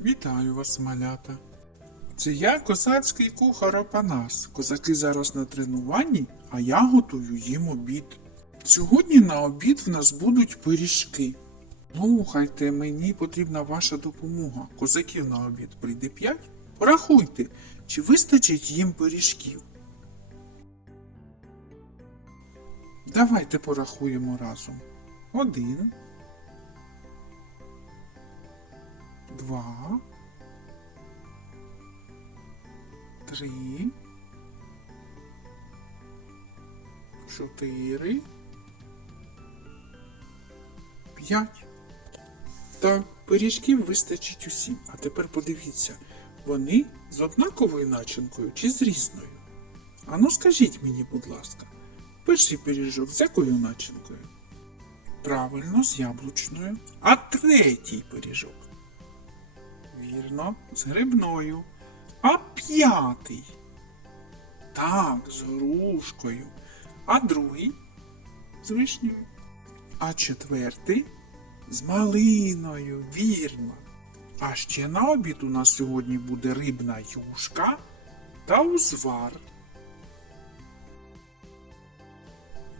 Вітаю вас, малята. Це я козацький кухар Апанас. Козаки зараз на тренуванні, а я готую їм обід. Сьогодні на обід в нас будуть пиріжки. Слухайте, мені потрібна ваша допомога. Козаків на обід прийде п'ять. Порахуйте, чи вистачить їм пиріжків. Давайте порахуємо разом. Один. Два. Три. Чотири. П'ять. Так, пиріжків вистачить усім. А тепер подивіться, вони з однаковою начинкою чи з різною? Ану скажіть мені, будь ласка, перший пиріжок з якою начинкою? Правильно, з яблучною. А третій пиріжок? Вірно, з грибною. А п'ятий? Так, з грушкою. А другий з вишнею. А четвертий з малиною, вірно. А ще на обід у нас сьогодні буде рибна юшка та узвар.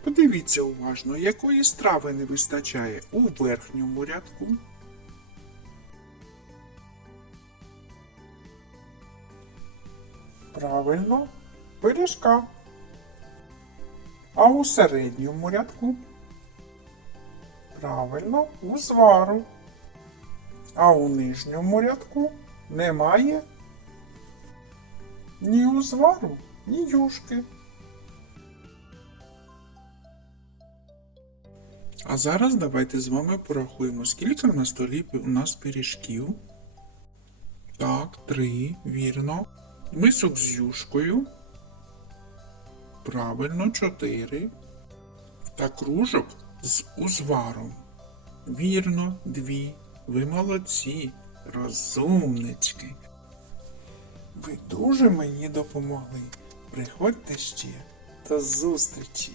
Подивіться уважно, якої страви не вистачає у верхньому рядку. Правильно, пиріжка. А у середньому рядку? Правильно, узвару. А у нижньому рядку немає ні узвару, ні юшки. А зараз давайте з вами порахуємо, скільки на столі у нас пиріжків. Так, три, вірно. Мисок з юшкою. Правильно, чотири. Та кружок з узваром. Вірно, дві. Ви молодці, розумнички. Ви дуже мені допомогли. Приходьте ще. До зустрічі!